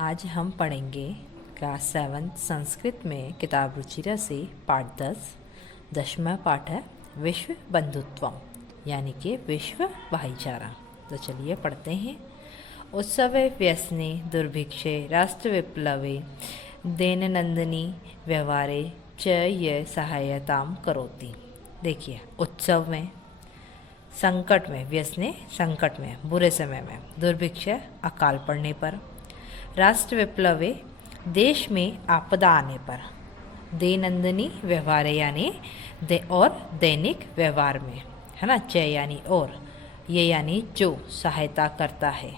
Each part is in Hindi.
आज हम पढ़ेंगे क्लास 7 संस्कृत में किताब रुचिरा से पाठ 10वां पाठ है विश्व बंधुत्वम यानी कि विश्व भाईचारा। तो चलिए पढ़ते हैं। उत्सवे व्यसने दुर्भिक्षे राष्ट्र विप्लवे दैनंदिनी व्यवहारे च ये सहायताम करोति। देखिए, उत्सव में, संकट में, व्यसने संकट में, बुरे समय में, दुर्भिक्ष अकाल पड़ने पर, राष्ट्र विप्लवे देश में आपदा आने पर, दैनंदिनी व्यवहार यानी और दैनिक व्यवहार में, है ना, च यानी और, ये यानी जो सहायता करता है।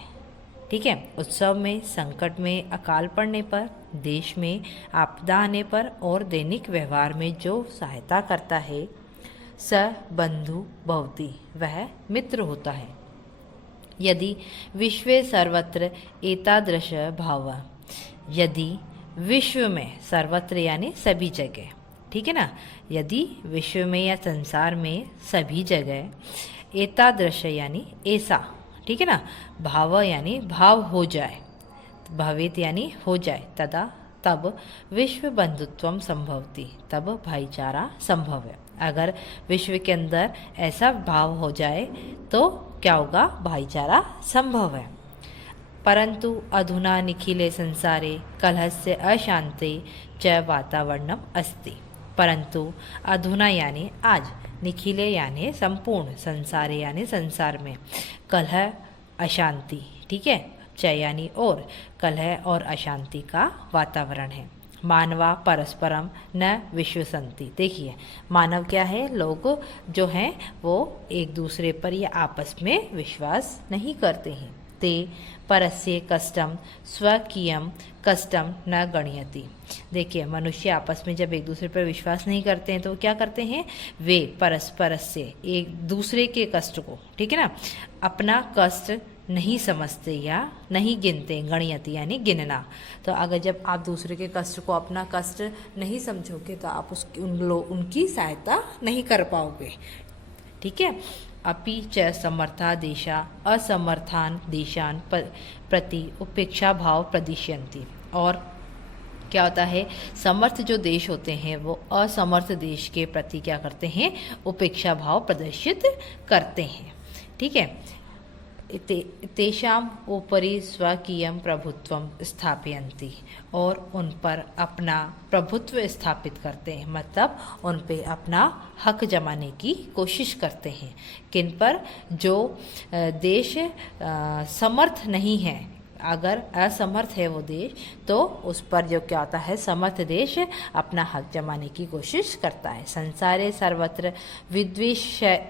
ठीक है। उत्सव में, संकट में, अकाल पड़ने पर, देश में आपदा आने पर और दैनिक व्यवहार में जो सहायता करता है, स बंधु भवति, वह मित्र होता है। यदि विश्वे सर्वत्र एतादृश भाव, यदि विश्व में, सर्वत्र यानी सभी जगह, ठीक है ना, यदि विश्व में या संसार में सभी जगह एतादृश यानी ऐसा, ठीक है ना, भाव यानी भाव हो जाए, भवित यानी हो जाए, तदा तब विश्व बंधुत्वम संभवति, तब भाईचारा संभव है। अगर विश्व के अंदर ऐसा भाव हो जाए तो क्या होगा? भाईचारा संभव है। परंतु अधुना निखिले संसारे कलहस्य अशांते च वातावरणम अस्ति। परंतु अधुना यानी आज, निखिले यानी संपूर्ण, संसारे यानी संसार में, कलह अशांति, ठीक है, च यानी और, कलह और अशांति का वातावरण है। मानवा परस्परम न विश्वसंति। देखिए, मानव क्या है? लोग जो हैं वो एक दूसरे पर या आपस में विश्वास नहीं करते हैं। ते परस्य कष्टम स्वकीयम कष्टम न गणयति। देखिए, मनुष्य आपस में जब एक दूसरे पर विश्वास नहीं करते हैं तो वो क्या करते हैं? वे परस्पर से एक दूसरे के कष्ट को, ठीक है ना, अपना कष्ट नहीं समझते या नहीं गिनते। गणयति यानी गिनना। तो अगर जब आप दूसरे के कष्ट को अपना कष्ट नहीं समझोगे तो आप उनकी सहायता नहीं कर पाओगे। ठीक है। अपि च समर्था देशा असमर्थान देशान प्रति उपेक्षा भाव प्रदर्शयन्ति। और क्या होता है? समर्थ जो देश होते हैं वो असमर्थ देश के प्रति क्या करते हैं? उपेक्षा भाव प्रदर्शित करते हैं। ठीक है। तेषाम ऊपरी स्वकीयम प्रभुत्वम स्थापयन्ति, और उन पर अपना प्रभुत्व स्थापित करते हैं, मतलब उन पे अपना हक जमाने की कोशिश करते हैं। किन पर? जो देश समर्थ नहीं है, अगर असमर्थ है वो देश, तो उस पर जो क्या होता है? समर्थ देश अपना हक जमाने की कोशिश करता है। संसारे सर्वत्र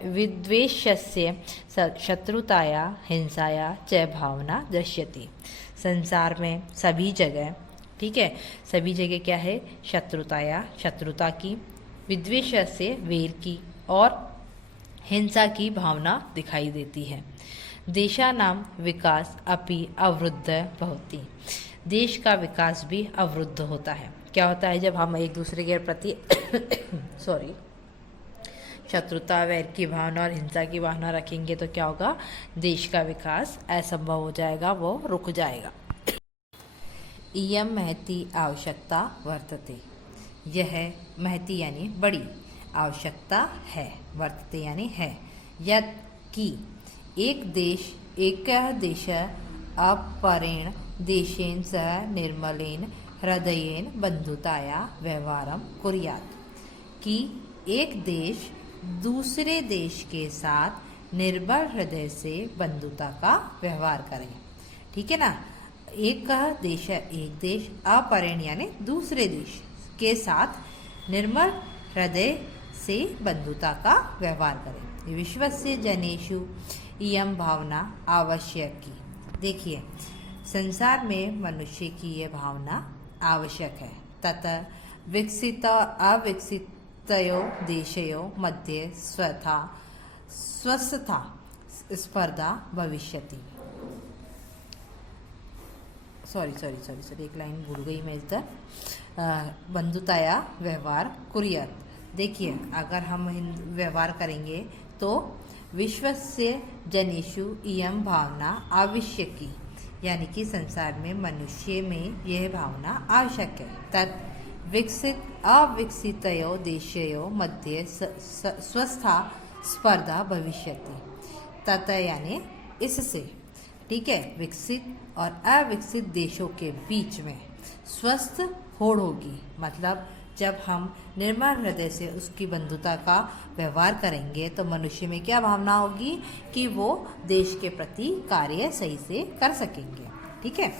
विद्वेषस्य शत्रुताया हिंसाया च भावना दृश्यति। संसार में सभी जगह, ठीक है, सभी जगह क्या है? शत्रुताया, शत्रुता की, विद्वेष से वेर की, और हिंसा की भावना दिखाई देती है। देशानाम विकास अपि अवरुद्ध भवति। देश का विकास भी अवरुद्ध होता है। क्या होता है? जब हम एक दूसरे के प्रति शत्रुता, वैर की भावना और हिंसा की भावना रखेंगे तो क्या होगा? देश का विकास असंभव हो जाएगा, वो रुक जाएगा। इयं महती आवश्यकता वर्तते। यह महती यानी बड़ी आवश्यकता है, वर्तते यानी है, यत् कि एक देश एकः देशः अपरेण देशेन सह निर्मलेन हृदयेन बंधुताया व्यवहारं कुर्यात्। कि एक देश दूसरे देश के साथ निर्बल हृदय से बंधुता का व्यवहार करे। ठीक है ना। एक देश, एक देश, अपरेण यानी दूसरे देश के साथ निर्मल हृदय से बंधुता का व्यवहार करे। विश्वस्य जनेषु इयं भावना आवश्यकी। देखिए, संसार में मनुष्य की ये भावना आवश्यक है। ततः विकसित अविकसितयो देशयो मध्ये स्वस्थता स्पर्धा भविष्यति। सॉरी, एक लाइन भूल गई मैं इधर। बंधुताया व्यवहार कुर्यात्। देखिए, अगर हम व्यवहार करेंगे तो विश्वस्य जनेषु इयं भावना आवश्यकी। यानी कि संसार में मनुष्य में यह भावना आवश्यक है। तत् विकसित अविकसितयो देशयो मध्ये स्वस्था स्पर्धा भविष्यति। तत् यानी इससे, ठीक है, विकसित और अविकसित देशों के बीच में स्वस्थ होड़ होगी। मतलब जब हम निर्मल हृदय से उसकी बंधुता का व्यवहार करेंगे तो मनुष्य में क्या भावना होगी कि वो देश के प्रति कार्य सही से कर सकेंगे। ठीक है।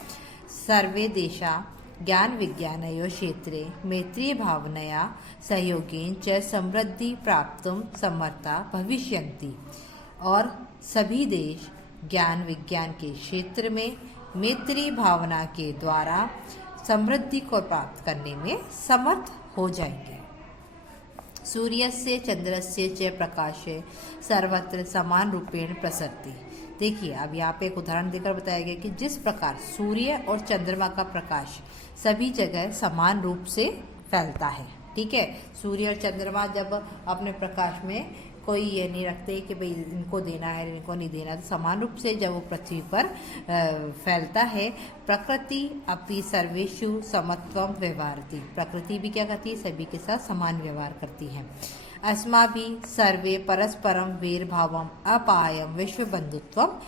सर्वे देशा ज्ञान विज्ञानयो क्षेत्रे मैत्री भावनया सहयोगेन च समृद्धि प्राप्तुं समर्था भविष्यन्ति। और सभी देश ज्ञान विज्ञान के क्षेत्र में मैत्री भावना के द्वारा समृद्धि को प्राप्त करने में समर्थ हो जाएंगे। सूर्यस्य चंद्रस्य च प्रकाशे सर्वत्र समान रूपेण प्रसरति। देखिए, अब यहाँ पे एक उदाहरण देकर बताया गया कि जिस प्रकार सूर्य और चंद्रमा का प्रकाश सभी जगह समान रूप से फैलता है। ठीक है। सूर्य और चंद्रमा जब अपने प्रकाश में कोई ये नहीं रखते कि भाई इनको देना है इनको नहीं देना, तो समान रूप से जब वो पृथ्वी पर फैलता है। प्रकृति अपि सर्वेषु समत्वम व्यवहारति। प्रकृति भी क्या करती है, सभी के साथ समान व्यवहार करती है। अस्माभिः सर्वे परस्परम वैरभावम अपायम विश्व बंधुत्वम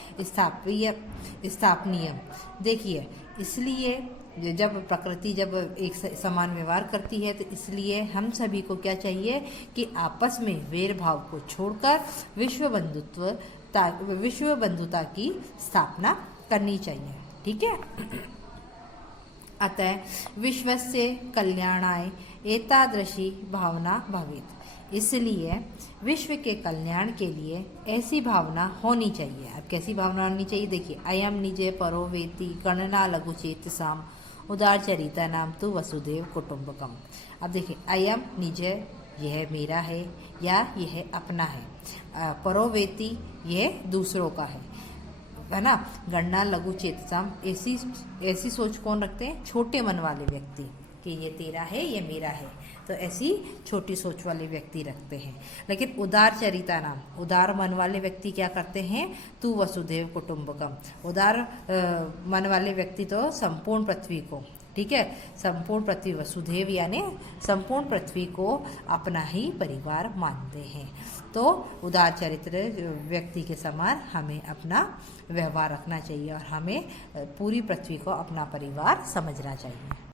स्थापनीयम। देखिए, इसलिए जब प्रकृति जब एक समान व्यवहार करती है तो इसलिए हम सभी को क्या चाहिए कि आपस में वैर भाव को छोड़कर विश्व बंधुता की स्थापना करनी चाहिए। ठीक है। अतः विश्वस्य कल्याणाय एतादृशी भावना भवेत्। इसलिए विश्व के कल्याण के लिए ऐसी भावना होनी चाहिए। अब कैसी भावना होनी चाहिए, देखिए, अयम निजे परो वेति गणना लघु चेतसाम उदार चरिता नाम तो वसुदेव कुटुंबकम। अब देखिए, अयम निज यह मेरा है या यह अपना है, परोवेती यह दूसरों का है ना। गणना लघु चेतसाम, ऐसी सोच कौन रखते हैं, छोटे मन वाले व्यक्ति कि ये तेरा है ये मेरा है, तो ऐसी छोटी सोच वाले व्यक्ति रखते हैं। लेकिन उदार चरिता नाम, उदार मन वाले व्यक्ति क्या करते हैं, तू वसुदेव कुटुंबकम। उदार मन वाले व्यक्ति तो संपूर्ण पृथ्वी को, ठीक है, संपूर्ण पृथ्वी, वसुदेव यानी संपूर्ण पृथ्वी को अपना ही परिवार मानते हैं। तो उदार चरित्र व्यक्ति के समान हमें अपना व्यवहार रखना चाहिए और हमें पूरी पृथ्वी को अपना परिवार समझना चाहिए।